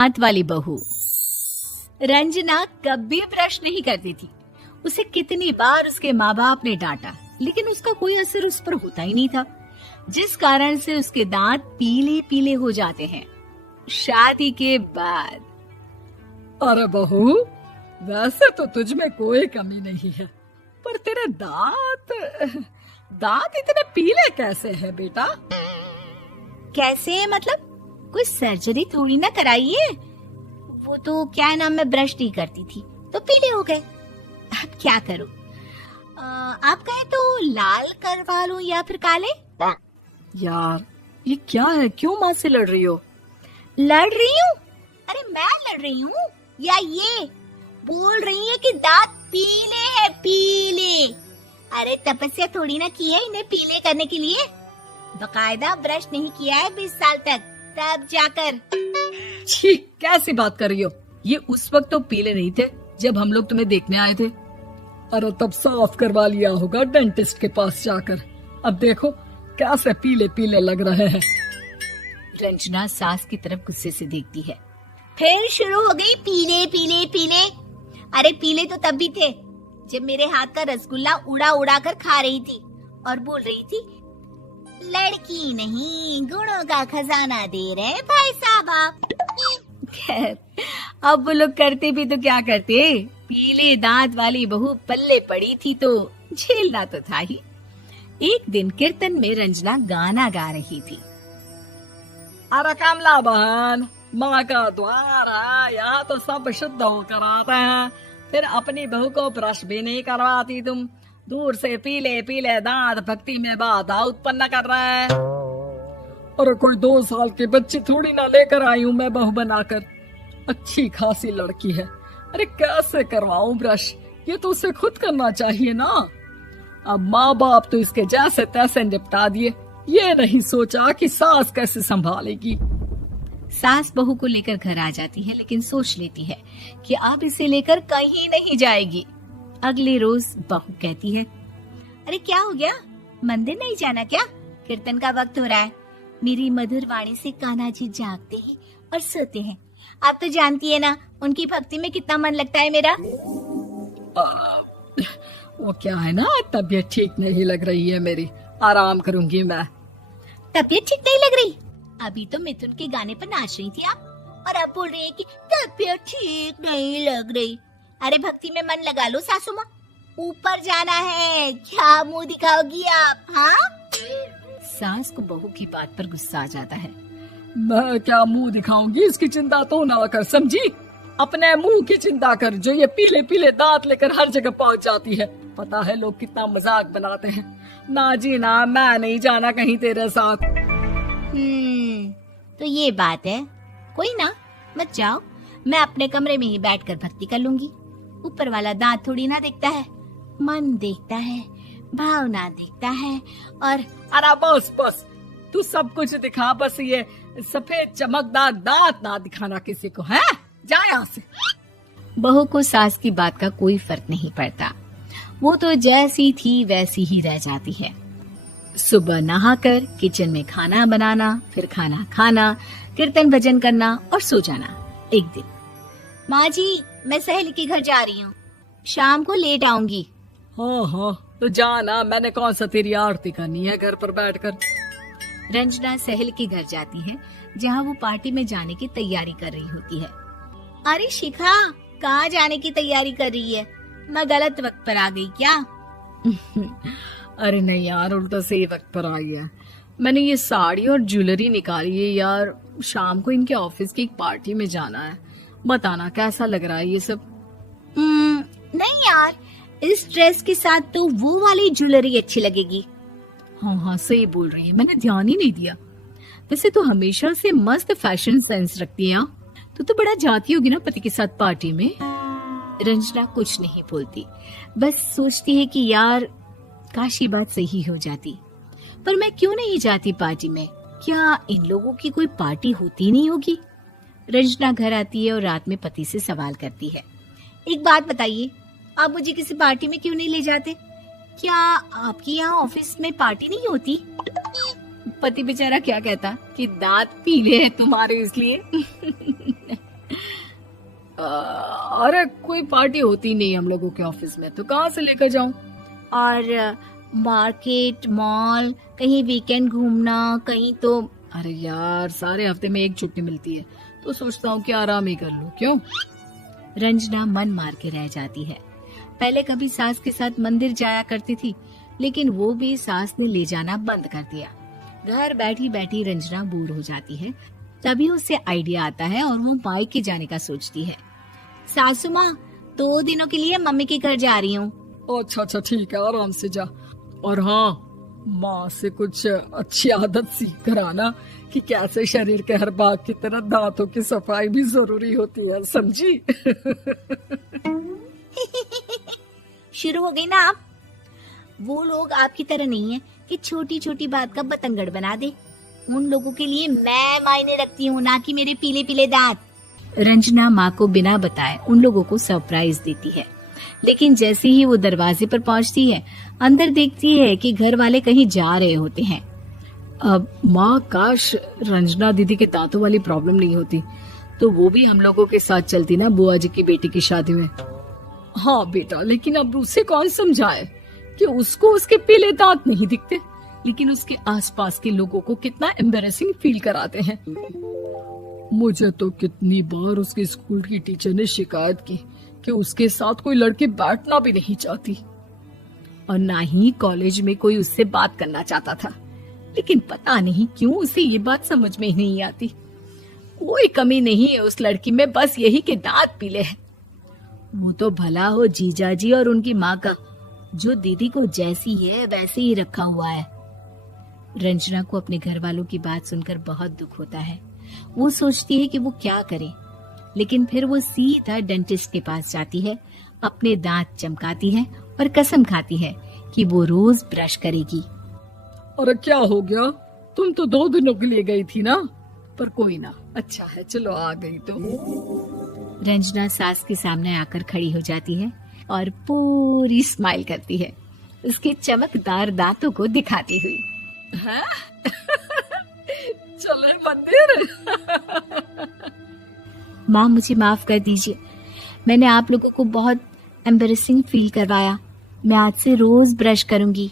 हाथ वाली बहू। रंजना कभी ब्रश नहीं करती थी। उसे कितनी बार उसके माँ बाप ने डांटा, लेकिन उसका कोई असर उस पर होता ही नहीं था, जिस कारण से उसके दांत पीले पीले हो जाते हैं। शादी के बाद अरे बहू, वैसे तो तुझ में कोई कमी नहीं है, पर तेरे दांत इतने पीले कैसे हैं बेटा? कैसे मतलब? कोई सर्जरी थोड़ी ना कराइए। वो तो क्या नाम, मैं ब्रश नहीं करती थी तो पीले हो गए। अब क्या करूं? आप कहें तो लाल करवा लूं या फिर काले? यार ये क्या है, क्यों माँ से लड़ रही हो? लड़ रही हूँ? अरे मैं लड़ रही हूँ या ये बोल रही है कि दांत पीले हैं, पीले। अरे तपस्या थोड़ी ना की है इन्हें पीले करने के लिए। बकायदा ब्रश नहीं किया है 20 साल तक, तब जाकर। छी, कैसी बात कर रही हो? ये उस वक्त तो पीले नहीं थे जब हम लोग तुम्हें देखने आए थे। अरे तब साफ करवा लिया होगा डेंटिस्ट के पास जाकर। अब देखो कैसे पीले पीले लग रहे हैं। रंजना सास की तरफ गुस्से से देखती है। फिर शुरू हो गई पीले पीले पीले। अरे पीले तो तब भी थे जब मेरे हाथ का रसगुल्ला उड़ा उड़ा कर खा रही थी और बोल रही थी, लड़की नहीं गुणों का खजाना दे रहे भाई साहब आप। खैर, अब वो लोग करते भी तो क्या करते, पीले दांत वाली बहू पल्ले पड़ी थी तो झेलना तो था ही। एक दिन कीर्तन में रंजना गाना गा रही थी। अरे कमला बहन, माँ का द्वार है, यहाँ तो सब शुद्ध होकर आते हैं, फिर अपनी बहू को ब्रश भी नहीं करवाती तुम। दूर से पीले पीले दांत भक्ति में बाधा उत्पन्न कर रहे हैं। अरे कोई 2 साल की बच्ची थोड़ी ना लेकर आई हूँ मैं बहू बनाकर। अच्छी खासी लड़की है, अरे कैसे करवाऊं ब्रश? ये तो उसे खुद करना चाहिए ना। अब माँ बाप तो इसके जैसे तैसे निपटा दिए, ये नहीं सोचा कि सास कैसे संभालेगी। सास बहू को लेकर घर आ जाती है, लेकिन सोच लेती है कि अब इसे लेकर कहीं नहीं जाएगी। अगले रोज बहू कहती है, अरे क्या हो गया, मंदिर नहीं जाना क्या? कीर्तन का वक्त हो रहा है। मेरी मधुर वाणी से कान्हा जी जागते हैं और सोते हैं। आप तो जानती है ना उनकी भक्ति में कितना मन लगता है मेरा। वो क्या है ना, तबीयत ठीक नहीं लग रही है मेरी, आराम करूंगी मैं। तबीयत ठीक नहीं लग रही? अभी तो मिथुन के गाने पर नाच रही थी आप, और अब बोल रही है कि तबीयत ठीक नहीं लग रही। अरे भक्ति में मन लगा लो सासू माँ, ऊपर जाना है, क्या मुंह दिखाओगी आप? हाँ? सास को बहू की बात पर गुस्सा आ जाता है। मैं क्या मुंह दिखाऊंगी, इसकी चिंता तो ना कर, समझी? अपने मुंह की चिंता कर, जो ये पीले पीले दांत लेकर हर जगह पहुंच जाती है। पता है लोग कितना मजाक बनाते हैं। ना जी ना, मैं नहीं जाना कहीं तेरे साथ। तो ये बात है, कोई ना, मत जाओ, मैं अपने कमरे में ही बैठकर भक्ति कर लूंगी। ऊपर वाला दांत थोड़ी ना देखता है, मन देखता है, भावना देखता है। और अरे बस बस, तू सब कुछ दिखा, बस ये सफेद चमकदार दांत ना दिखाना किसी को, है? जा यहाँ से। बहू को सास की बात का कोई फर्क नहीं पड़ता, वो तो जैसी थी वैसी ही रह जाती है। सुबह नहाकर किचन में खाना बनाना, फिर खाना खाना, कीर्तन भजन करना और सो जाना। एक दिन, माँ जी मैं सहेली के घर जा रही हूँ, शाम को लेट आऊंगी। हाँ हाँ तो जाना, मैंने कौन सा तेरी आरती करनी है घर पर बैठकर। रंजना सहेली के घर जाती है, जहाँ वो पार्टी में जाने की तैयारी कर रही होती है। अरे शिखा, कहाँ जाने की तैयारी कर रही है? मैं गलत वक्त पर आ गई क्या? अरे नहीं यार, उल्टा सही वक्त पर आ गया। मैंने ये साड़ी और ज्वेलरी निकाली है यार, शाम को इनके ऑफिस की एक पार्टी में जाना है। बताना कैसा लग रहा है ये सब? नहीं यार, इस ड्रेस के साथ तो वो वाली ज्वेलरी अच्छी लगेगी। हाँ हाँ सही बोल रही है, मैंने ध्यान ही नहीं दिया। वैसे तो हमेशा से मस्त फैशन सेंस रखती है। तो बड़ा जाती होगी ना पति के साथ पार्टी में। रंजना कुछ नहीं बोलती, बस सोचती है कि यार काश ये बात सही हो जाती, पर मैं क्यों नहीं जाती पार्टी में? क्या इन लोगों की कोई पार्टी होती नहीं होगी? रंजना घर आती है और रात में पति से सवाल करती है, एक बात बताइए, आप मुझे किसी पार्टी में क्यों नहीं ले जाते? क्या आपकी यहाँ ऑफिस में पार्टी नहीं होती? पति बेचारा क्या कहता कि दांत पीले हैं तुम्हारे इसलिए। अरे कोई पार्टी होती नहीं हम लोगों के ऑफिस में, तो कहाँ से लेकर जाऊं? और मार्केट, मॉल, कहीं वीकेंड घूमना, कहीं तो। अरे यार, सारे हफ्ते में एक छुट्टी मिलती है, तो सोचता हूँ कि आराम ही कर लूं। क्यों? रंजना मन मार के रह जाती है। पहले कभी सास के साथ मंदिर जाया करती थी, लेकिन वो भी सास ने ले जाना बंद कर दिया। घर बैठी बैठी रंजना बोर हो जाती है। तभी उसे आइडिया आता है और वो मायके जाने का सोचती है। सासू माँ, 2 दिनों के लिए मम्मी के घर जा रही हूँ। अच्छा अच्छा, ठीक है, आराम से जा। और हाँ, माँ से कुछ अच्छी आदत सीख कर आना कि कैसे शरीर के हर भाग की तरह दांतों की सफाई भी जरूरी होती है, समझी? शुरू हो गई ना आप? वो लोग आपकी तरह नहीं है कि छोटी छोटी बात का बतंगड़ बना दे। उन लोगों के लिए मैं मायने रखती हूँ, ना कि मेरे पीले पीले दांत। रंजना माँ को बिना बताए उन लोगों को सरप्राइज देती है, लेकिन जैसे ही वो दरवाजे पर पहुंचती है, अंदर देखती है कि घर वाले कहीं जा रहे होते हैं। अब माँ, काश रंजना दीदी के दांतों वाली प्रॉब्लम नहीं होती, तो वो भी हम लोगों के साथ चलती ना बुआ जी की बेटी की शादी में। हाँ बेटा, लेकिन अब उसे कौन समझाए कि उसको उसके पीले दांत नहीं दिखते, लेकिन उसके आसपास के लोगों को कितना एम्बैरेसिंग फील कराते हैं। मुझे तो कितनी बार उसके स्कूल की टीचर ने शिकायत की कि उसके साथ कोई लड़की बैठना भी नहीं चाहती, और ना ही कॉलेज में कोई उससे बात करना चाहता था। लेकिन पता नहीं क्यों उसे ये बात समझ में ही नहीं आती। कोई कमी नहीं है उस लड़की में, बस यही कि दांत पीले हैं। वो तो भला हो जीजा जी और उनकी माँ का, जो दीदी को जैसी है वैसे ही रखा हुआ है। रंजना को अपने घर वालों की बात सुनकर बहुत दुख होता है। वो सोचती है कि वो क्या करे, लेकिन फिर वो सीधा डेंटिस्ट के पास जाती है, अपने दांत चमकाती है और कसम खाती है कि वो रोज ब्रश करेगी। अरे क्या हो गया? तुम तो 2 दिनों के लिए गई थी ना? पर कोई ना, अच्छा है, चलो आ गई तो। रंजना सास के सामने आकर खड़ी हो जाती है और पूरी स्माइल करती है, उसके चमकदार दांतों को दिखाती हुई। हैं? चले मंदिर? माँ, मुझे माफ कर दीजिए, मैंने आप लोगों को बहुत एम्बैरेसिंग फील करवाया। मैं आज से रोज ब्रश करूंगी।